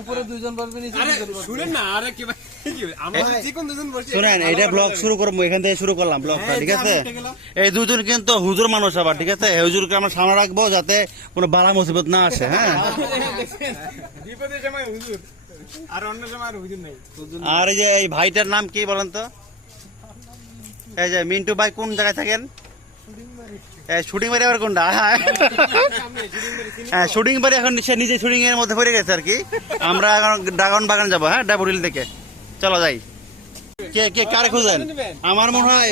উপরে দুইজন বসবে, নিচে দুইজন বসবে। শুনেন না, আরে কি আমরা চিকন দুজন বসে শুনেন, এটা ব্লগ শুরু করবো, এখান থেকে শুরু করলাম ব্লগটা, ঠিক আছে? এই দুজন কিন্তু হুজুর মানুষ আবার, ঠিক আছে? এই হুজুরকে আমরা সামনে রাখবো যাতে কোনো বালা মুসিবত না আসে। হ্যাঁ, বিপদের সময় হুজুর আর অন্য সময় আর হুজুর নেই। আর এই যে এই ভাইটার নাম কি বলেন তো? এই যে মিন্টু ভাই কোন জায়গায় থাকেন? শুটিং বাড়ি আবার কোনটা? হ্যাঁ, শুটিং বাড়ি এখন সে নিজে শুটিং এর মধ্যে পড়ে গেছে আর কি। আমরা এখন ড্রাগন বাগান যাবো। হ্যাঁ, ডাবুরিল থেকে চলো যাই। কে কে কারে খুঁজেন? আমার মনে হয়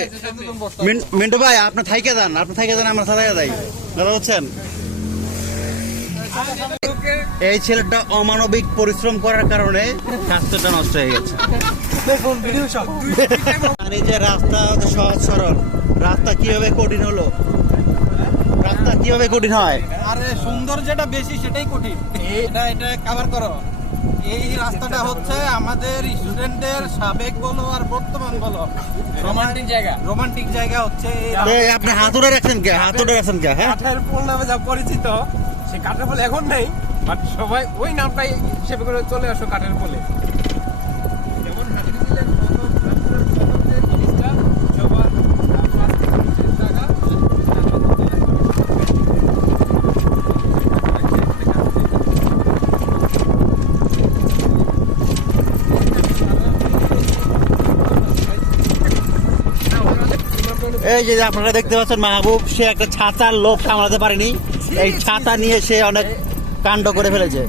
মিন্টু ভাই আপনি থাইকে যান, আমরা চালাই যাই। দাদা হচ্ছেন, এই ছেলেটা অমানবিক পরিশ্রম করার কারণে স্বাস্থ্যটা নষ্ট হয়ে গেছে। দেখুন ভিডিও সব। আর এই যে রাস্তা সহজ সরল, রাস্তা কিভাবে কঠিন হলো? রাস্তা কিভাবে কঠিন হয়? আরে সুন্দর যেটা বেশি সেটাই কঠিন। এটা কভার করো। এই রাস্তাটা হচ্ছে আমাদের স্টুডেন্টদের সাবেক বলো আর বর্তমান বলো রোমান্টিক জায়গা হচ্ছে এই আপনি হাতুড়ে রাখছেন কে? হ্যাঁ, কাঠের পোল নামে যা পরিচিত, সেই কাঠের পোল এখন নেই, বাট সবাই ওই নামটাই হিসেবে করে চলে আসো কাঠের পোলে। যেমন হাতিঝিলের মতো রাস্তার মতো যে জিনিসটা সবার প্লাস্টিকের জায়গা এই যে আপনারা দেখতে পাচ্ছেন মাহবুব, সে একটা ছাতার লোভ সামলাতে পারেনি, এই ছাতা নিয়ে সে অনেক কাণ্ড করে ফেলেছে।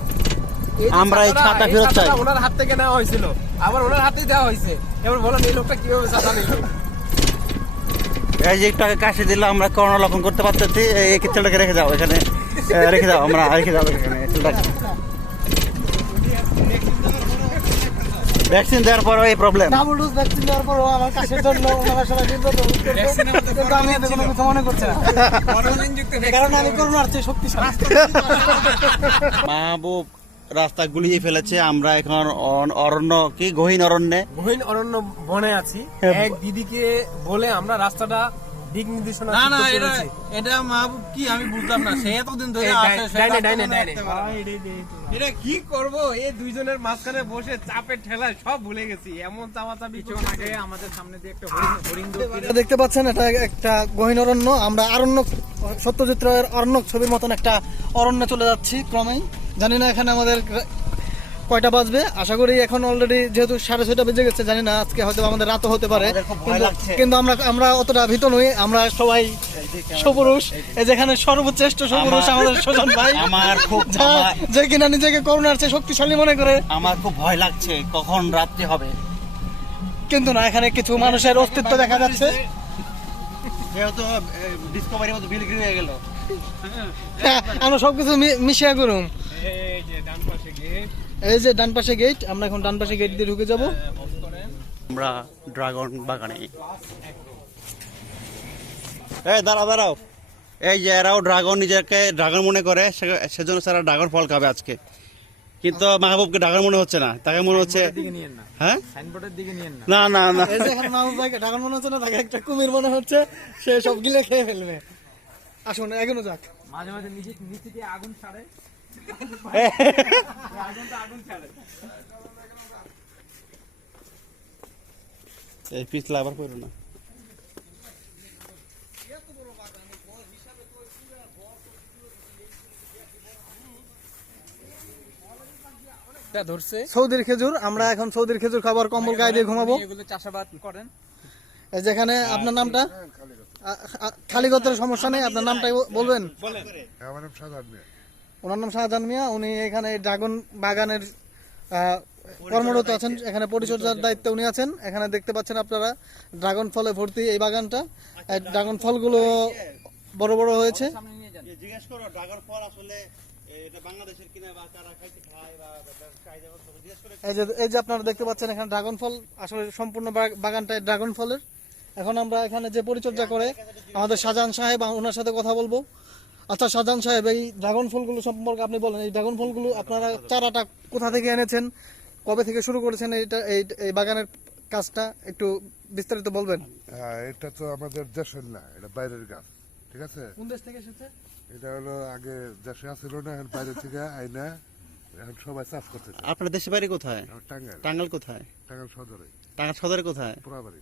আমরা এই ছাতা ফেরত চাই। ওনার হাত থেকে নেওয়া হয়েছিল, আবার ওনার হাতেই দেওয়া হয়েছে। এবার বলেন এই লোকটা কিভাবে ছাতা নিল? এই যে একটু আগে কাশি দিল, আমরা করোনা লক্ষণ করতে পারতেছি। এই ছেলেটাকে রেখে যাও এখানে, রেখে যাও, আমরা রেখে যাবো এখানে ছেলেটাকে। ভ্যাকসিন দেওয়ার পরও এই প্রবলেম। ডাবল ডোজ ভ্যাকসিন দেওয়ার পর আমার কাছের জন্য ওনারা সবাই বিব্রত বোধ করছে। কিন্তু আমি এতে কোনো কিছু মনে করছি না, কারণ আমি করোনার চেয়ে শক্তিশালী। মাহবুব রাস্তা গুলিয়ে ফেলেছে। আমরা এখন অরণ্য কি গহীন অরণ্য বনে আছি। এক দিদিকে বলে আমরা রাস্তাটা দিক নির্দেশনা এটা মাহবুব কি আমি বুঝলাম না, সে এতদিন ধরে এটা কি করব? এই দুইজনের মাঝখানে বসে চাপে ঠেলায় সব ভুলে গেছি। এমন চাপাচাপি আগে আমাদের সামনে দিয়ে একটা হরিণ দেখতে পাচ্ছেন, এটা একটা গহীন অরণ্য। আমরা আরণ্যক, সত্যজিৎ রায়ের অরণ্যক ছবির মতন একটা অরণ্যে চলে যাচ্ছি ক্রমেই। জানি না এখানে আমাদের কয়টা বাজবে। আশা করি এখন অলরেডি যেহেতু 6:30 বেজে গেছে, জানি না আজকে হয়তো আমাদের রাতও হতে পারে, কিন্তু আমরা অতটা ভীত নই। আমরা সবাই সপুরুষ। এই যেখানে সর্বশ্রেষ্ঠ সপুরুষ আমাদের সুজন ভাই, আমার খুব যে কিনা নিজেকে করোনার চেয়ে শক্তিশালী মনে করে। আমার খুব ভয় লাগছে কখন রাত্রি হবে, কিন্তু না, এখানে কিছু মানুষের অস্তিত্ব দেখা যাচ্ছে। যেহেতু ডিসকভারির মতো বিলগ্রি হয়ে গেল। আমরা সবকিছু মিশিয়ে করুন। এই যে ডান পাশে গেট, আমরা এখন ডান পাশে গেট দিয়ে ঢুকে যাব। আমরা ড্রাগন বাগানে। এই দাঁড়াও, এই যে এরাও নিজেকে ড্রাগন মনে করে, সেজন্য তারা ড্রাগন ফল খাবে আজকে। কিন্তু মাহবুবকে ড্রাগন মনে হচ্ছে না, তাকে মনে হচ্ছে হ্যাঁ সাইনবোর্ডের দিকে নিয়েন না। না না না, এই যে এখন মাহবুব ভাইকে ড্রাগন মনে হচ্ছে না, তাকে একটা কুমির মনে হচ্ছে। সে সব গিলে খেয়ে ফেলবে। আসুন এগোনো যাক। মাঝে মাঝে নিচে দিয়ে আগুন ছাড়ে। এই পিছলা আবার করো না। সৌদির খেজুর, আমরা এখন সৌদির খেজুর খাবার, কম্বল গায়ে দিয়ে ঘুমাবো। এগুলো চাষাবাদ করেন। এই যেখানে আপনার নামটা খালিগতের সমস্যা নেই, আপনার নামটাই বলবেন। ওনার নাম শাহজাহান মিয়া। উনি এখানে ড্রাগন বাগানের কর্মরত আছেন, এখানে পরিচর্যার দায়িত্বে উনি আছেন। এখানে দেখতে পাচ্ছেন আপনারা ড্রাগন ফলে ভর্তি এই বাগানটা। ড্রাগন ফলগুলো বড় বড় হয়েছে। জিজ্ঞেস করো ড্রাগন ফল আসলে এটা বাংলাদেশের কিনা বা তারা খাইতে খায় বা জিজ্ঞেস করে। এই যে আপনারা দেখতে পাচ্ছেন এখানে ড্রাগন ফল, আসলে সম্পূর্ণ বাগানটাই ড্রাগন ফলের। এখন আমরা এখানে যে পরিচর্যা করে আমাদের শাহজাহান সাহেব, ওনার সাথে কথা বলবো। আচ্ছা শাহজাহান সাহেব, এই ড্রাগন ফলগুলো সম্পর্কে আপনি বলেন। এই ড্রাগন ফলগুলো আপনারা চারাটা কোথা থেকে এনেছেন, কবে থেকে শুরু করেছেন এই বাগানের কাজটা, একটু বিস্তারিত বলবেন। এটা তো আমাদের দেশের না, এটা বাইরের গাছ, ঠিক আছে? কোন দেশ থেকে এসেছে? এটা হলো আগে দেশে আসছিল না, এখন বাইরে থেকে আইনা এখন সবাই চাষ করতেছে আপনার দেশের বাড়ি কোথায়? এখন টাঙ্গাইল টাঙ্গাইল কোথায়? টাঙ্গাইল সদরে টাঙ্গাইল সদরে কোথায়? পোড়াবাড়ি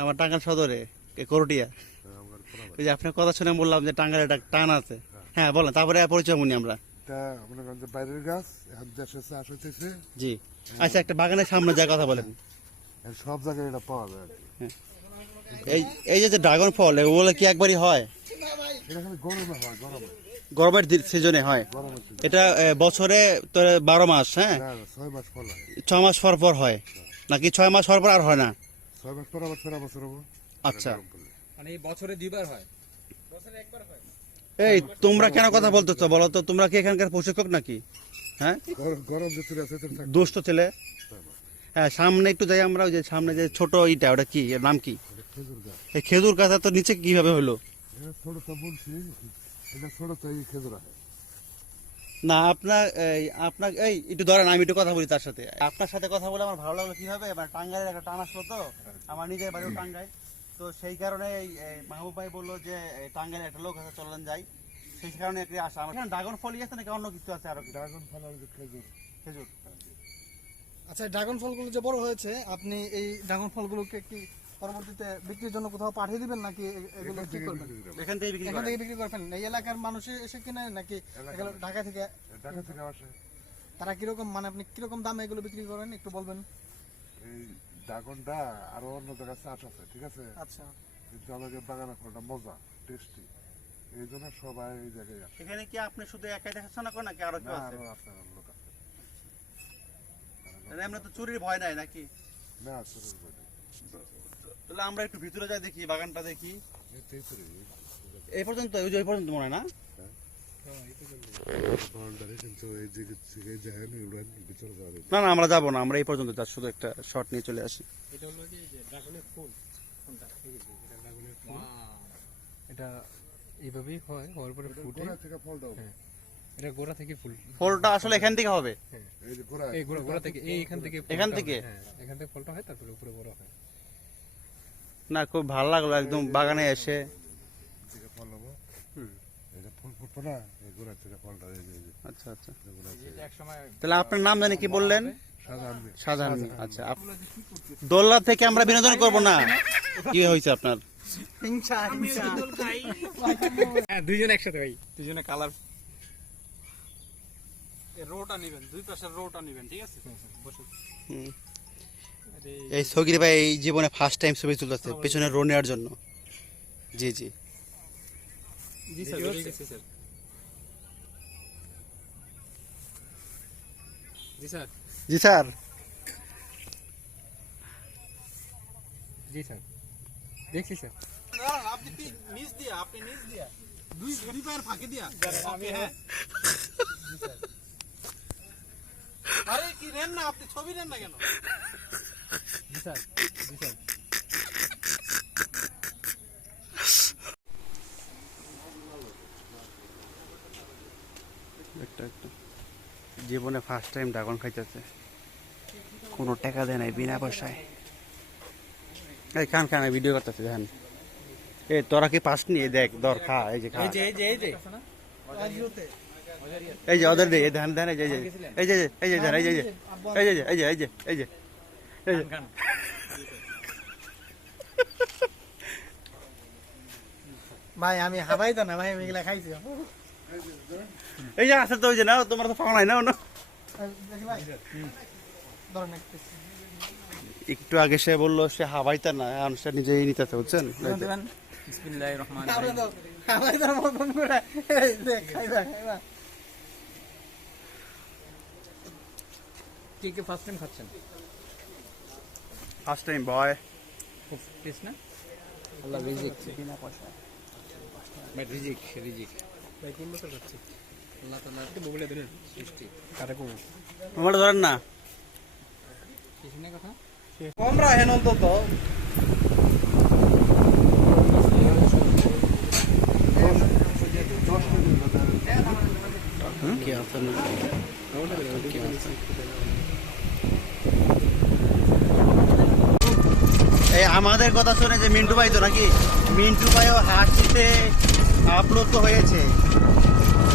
আমার টাঙ্গাইল সদরে করটিয়া। আমার পোড়াবাড়ি ওই যে আপনার কথা শুনে বললাম যে টাঙ্গাইল একটা টান আছে। হ্যাঁ বলেন, তারপরে পরিচয় মনি আমরা। তা মনে করেন যে বাইরের গাছ এখন দেশে চাষ হইতেছে জি আচ্ছা, একটা বাগানের সামনে যা কথা বলেন। এখন সব জায়গায় এটা পাওয়া যায় আর কি। এই এই যে ড্রাগন ফল এগুলো কি একবারই হয়? এটা খালি গরমে হয়, গরমে গরমের সিজনে হয়? গরমের দিনে। এটা বছরে তো 12 মাস, হ্যাঁ না, 6 মাস ফল হয়, 6 মাস পর পর হয় নাকি 6 মাস পর পর আর হয় না? 6 মাস পর আবার 4 বছর হবো। আচ্ছা, গরম পড়লে। মানে এই বছরে দুইবার হয়। এই তোমরা কেন কথা বলতেছো বলো তো? তোমরা কি এখানকার প্রশিক্ষক নাকি? হ্যাঁ, গরম যে চলে আসে থাকবে দুষ্ট ছেলে। হ্যাঁ, সামনে একটু যাই আমরা, ওই যে সামনে যে ছোট ইটা, ওটা কি, এর নাম কি? খেজুর গাছ। এই খেজুর গাছ তো নিচে কিভাবে হলো? এটা ছোটটা বলছি, এটা ছোটটা এই খেজুর আছে। না আপনার এই একটু ধরেন, আমি একটু কথা বলি তার সাথে। আপনার সাথে কথা বলে আমার ভালো লাগলো। কিভাবে এবার টাঙ্গাইলের একটা টান আসলো তো, আমার নিজের বাড়িও টাঙ্গাইল, তো সেই কারণে মাহবুব ভাই বললো যে টাঙ্গাইলের একটা লোক আছে, চলেন যাই, সেই কারণে একটু আসা। আমার এখানে ড্রাগন ফলই আছে নাকি অন্য কিছু আছে আরো? ড্রাগন ফল আর যে খেজুর। খেজুর। আচ্ছা, ড্রাগন ফলগুলো যে বড় হয়েছে, আপনি এই ড্রাগন ফলগুলোকে কি পরবর্তীতে বিক্রির জন্য কোথাও পাঠিয়ে দিবেন নাকি এগুলো এখান কি থেকে করবেন? বিক্রি করা। এখান থেকে বিক্রি এখান করে? থেকে বিক্রি করবেন? এই এলাকার মানুষ এসে কিনে নাকি এগুলো ঢাকা থেকে? ঢাকা থেকে আসে। তারা কিরকম, মানে আপনি কিরকম দামে এগুলো বিক্রি করেন একটু বলবেন? এই ড্রাগনটা আরো অন্য জায়গায় চাষ আছে, ঠিক আছে? আচ্ছা, কিন্তু আমাদের বাগানের ফলটা মজা, টেস্টি, এই জন্য সবাই এই জায়গায় আসে। এখানে কি আপনি শুধু একাই দেখাশোনা করেন নাকি আরো কেউ না, আছে? আরো আছে, আরো লোক আছে। এমনি তো চুরির ভয় নাই নাকি? না, চোরের ভয় নেই। তাহলে আমরা একটু ভিতরে যাই, দেখি বাগানটা দেখি। এটাই চুরি। এই পর্যন্ত, ওই যে ওই পর্যন্ত মনে হয় না? বাউন্ডারি কিন্তু এই দিকে থেকে যায় না, উড়ান ভিতরে যাওয়া যায়। না না, আমরা যাবো না, আমরা এই পর্যন্ত যা, শুধু একটা শর্ট নিয়ে চলে আসি। এটা হলো কি যে ড্রাগনের ফুল। কোনটা? এই যে এটা ড্রাগনের ফুল। এটা এইভাবেই হয়, হওয়ার পরে ফুটে। গোড়া থেকে ফলটা হবে। এটা গোড়া থেকে ফুল। ফলটা আসলে এখান থেকে হবে? এই যে গোড়া, এই গোড়া থেকে, এই এখান থেকে ফলটা এখান হয়। থেকে? হ্যাঁ, এখান থেকে ফলটা হয়, তারপরে উপরে বড় হয়। না, খুব ভালো লাগলো একদম বাগানে এসে। থেকে ফল হবো। এটা ফুল ফুটবো না, এই গোড়া থেকে ফলটা এই যে আচ্ছা আচ্ছা, গোড়া থেকে। এক সময় তাহলে আপনার নাম জানি কি বললেন? সাধারণ শাহজাহান। আচ্ছা, দোলনা থেকে আমরা বিনোদন করব না? কি হয়েছে আপনার? হিংসা হিংসা। হ্যাঁ, দুইজন একসাথে ভাই, দুইজনে কালার। রোটা নেবেন, দুই পাশের রোটা নেবেন, ঠিক আছে? হুম। আরে এই সগির ভাই এই জীবনে ফার্স্ট টাইম ছবি তুলতেছে পেছনে রো নেওয়ার জন্য। জি জি, জি স্যার, ভিডিও হয়ে হচ্ছে? গেছে স্যার। জি স্যার। জি স্যার। জি স্যার, দেখছি স্যার। আপনি নিচ দিয়া, আপনি নিচ দিয়া, দুই পায়ের ফাঁকে দিয়া। ওকে, হ্যাঁ। আরে কি নেন না, আপনি ছবি নেন না কেন? জি স্যার, জি স্যার। একটা একটা জীবনে ফার্স্ট টাইম ড্রাগন খাইতেছে, কোনো টাকা দেয় নাই, বিনা পয়সায়। এই কান কান ভিডিও করতেছে, দেখেন। এ তোরা কি পাস নি? দেখ দর খা, এই যে খা, এই যে এই যে ওদের দে, ধান ধান, এই যে এই যে এই যে ধান, এই যে এই যে এই যে এই যে এই যে এই যে এই যে ভাই আমি হাবাই তো না ভাই, আমি এগুলা খাইছি। এই যে আছে তো, ওই যে না, তোমরা তো পাও নাই না না। দেখি ভাই, ধরেন একটু। একটু আগে সে বললো সে হাবাইতা না, এখন সে নিজেই নিতেছে, বুঝছেন? বিসমিল্লাহির রহমানির আমরা রহিম। তো হাবাই তো মতন করে এই দেখ, খাইবা খাইবা। কে কে ফার্স্ট টাইম খাচ্ছেন? ফার্স্ট টাইম বয়। খুব টেস্ট না? আল্লাহ রিজিক, বিনা পয়সা। ভাই রিজিক, রিজিক। ভাই কোন বছর খাচ্ছি? আল্লাহ তাআলা একটু বলে দেন সৃষ্টি। কারে কো? তোমরা ধরেন না। কি শুনে কথা? আমরা হেন অন্তত কি আছে না? এই আমাদের কথা শুনে যে মিন্টু ভাই তো নাকি, মিন্টু ভাইও হাসিতে আপলোড তো হয়েছে,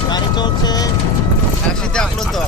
গাড়ি চলছে, হাসিতে আপলোড তো।